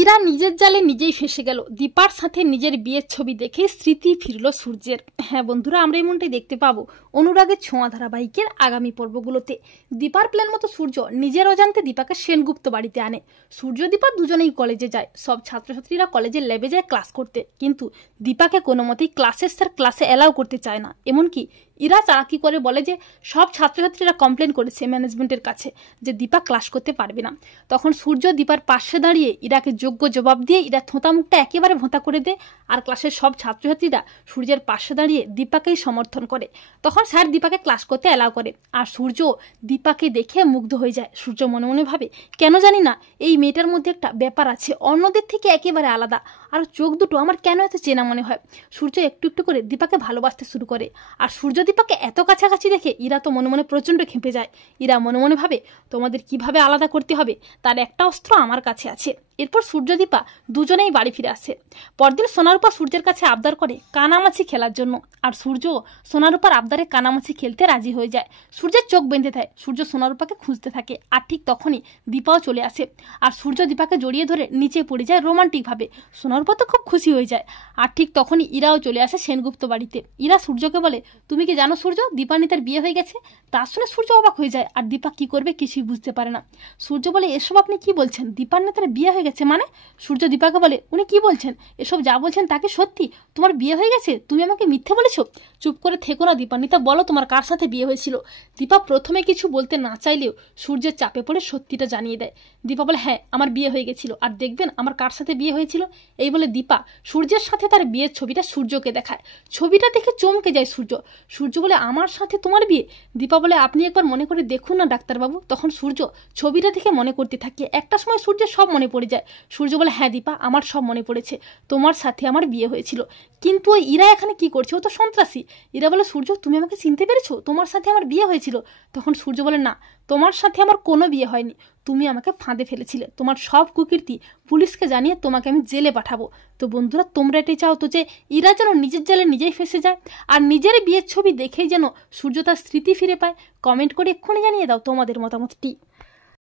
ইরা নিজের জালে নিজেই ফেসে গেল। দীপার সাথে নিজের বিয়ের ছবি দেখে স্মৃতি ফিরল সূর্যের। হ্যাঁ বন্ধুরা, আমরা এমনটাই দেখতে পাবো অনুরাগের ছোঁয়া ধারাবাহিকের আগামী পর্বগুলোতে। দীপার প্ল্যান মতো সূর্য নিজের অজান্তে দীপাকে সেনগুপ্ত বাড়িতে আনে। সূর্য দীপা দুজনেই কলেজে যায়। সব ছাত্রছাত্রীরা কলেজের ল্যাবে যায় ক্লাস করতে, কিন্তু দীপাকে কোনো মতেই ক্লাসের স্যার ক্লাসে অ্যালাউ করতে চায় না। এমনকি ইরা চালাকি করে বলে যে সব ছাত্রছাত্রীরা কমপ্লেন করেছে ম্যানেজমেন্টের কাছে যে দীপা ক্লাস করতে পারবে না। তখন সূর্য দীপার পাশে দাঁড়িয়ে ইরাকে যোগ্য জবাব দিয়ে ইরা থোঁতা মুখটা একেবারে ভোঁতা করে দেয়। আর ক্লাসের সব ছাত্রছাত্রীরা সূর্যের পাশে দাঁড়িয়ে দীপাকেই সমর্থন করে। তখন স্যার দীপাকে ক্লাস করতে অ্যালাউ করে। আর সূর্য দীপাকে দেখে মুগ্ধ হয়ে যায়। সূর্য মনে মনে ভাবে, কেন জানি না এই মেয়েটার মধ্যে একটা ব্যাপার আছে, অন্যদের থেকে একেবারে আলাদা। আর চোখ দুটো আমার কেন এত চেনা মনে হয়। সূর্য একটু একটু করে দীপাকে ভালোবাসতে শুরু করে। আর সূর্য দীপাকে এত কাছাকাছি দেখে ইরা তো মনে মনে প্রচণ্ড খেপে যায়। ইরা মনে মনে ভাবে, তোমাদের কিভাবে আলাদা করতে হবে তার একটা অস্ত্র আমার কাছে আছে। এরপর সূর্য দীপা দুজনেই বাড়ি ফিরে আসে। পরদিন সোনারূপা সূর্যের কাছে আবদার করে কানামাছি খেলার জন্য। আর সূর্য সোনারূপার আবদারে কানামাছি খেলতে রাজি হয়ে যায়। সূর্যের চোখ বেঁধে দেয়। সূর্য সোনারূপাকে খুঁজতে থাকে। আর ঠিক তখনই দীপাও চলে আসে। আর সূর্য দীপাকে জড়িয়ে ধরে নিচে পড়ে যায় রোমান্টিকভাবে। সোনারূপা তো খুব খুশি হয়ে যায়। আর ঠিক তখনই ইরাও চলে আসে সেনগুপ্ত বাড়িতে। ইরা সূর্যকে বলে, তুমি কি জানো সূর্য, দীপান্বিতার বিয়ে হয়ে গেছে? তা শুনে সূর্য অবাক হয়ে যায়। আর দীপা কি করবে কিছুই বুঝতে পারে না। সূর্য বলে, এসব আপনি কি বলছেন? দীপান্বিতার বিয়ে হয়ে গেছে মানে? সূর্য দীপাকে বলে, উনি কি বলছেন? এসব যা বলছেন তা কি সত্যি? তোমার বিয়ে হয়ে গেছে? তুমি আমাকে মিথ্যে বলেছো? চুপ করে থেকো না দীপান্বিতা, বলো তোমার কার সাথে বিয়ে হয়েছিল? দীপা প্রথমে কিছু বলতে না চাইলেও সূর্যের চাপে পড়ে সত্যিটা জানিয়ে দেয়। দীপা বলে, হ্যাঁ আমার বিয়ে হয়ে গেছিল, আর দেখবেন আমার কার সাথে বিয়ে হয়েছিল। এই বলে দীপা সূর্যের সাথে তার বিয়ের ছবিটা সূর্যকে দেখায়। ছবিটা দেখে চমকে যায় সূর্য। সূর্য বলে, আমার সাথে তোমার বিয়ে? দীপা বলে, আপনি একবার মনে করে দেখুন না ডাক্তারবাবু। তখন সূর্য ছবিটা দেখে মনে করতে থাকে। একটা সময় সূর্যের সব মনে পড়ে যায়। সূর্য বলে, হ্যাঁ দীপা, আমার সব মনে পড়েছে, তোমার সাথে আমার বিয়ে হয়েছিল। কিন্তু ওই ইরা এখানে কি করছে? ও তো সন্ত্রাসী। ইরা বলে, সূর্য তুমি আমাকে চিনতে পেরেছো? তোমার সাথে আমার বিয়ে হয়েছিল। তখন সূর্য বলে, না, তোমার সাথে আমার কোনো বিয়ে হয়নি, তুমি আমাকে ফাঁদে ফেলেছিলে। তোমার সব কুকীর্তি পুলিশকে জানিয়ে তোমাকে আমি জেলে পাঠাবো। তো বন্ধুরা, তোমরা এটাই চাও তো যে ইরা যেন নিজের জালে নিজেই ফেসে যায়, আর নিজের বিয়ের ছবি দেখেই যেন সূর্য তার স্মৃতি ফিরে পায়? কমেন্ট করে এক্ষুনি জানিয়ে দাও তোমাদের মতামতটি।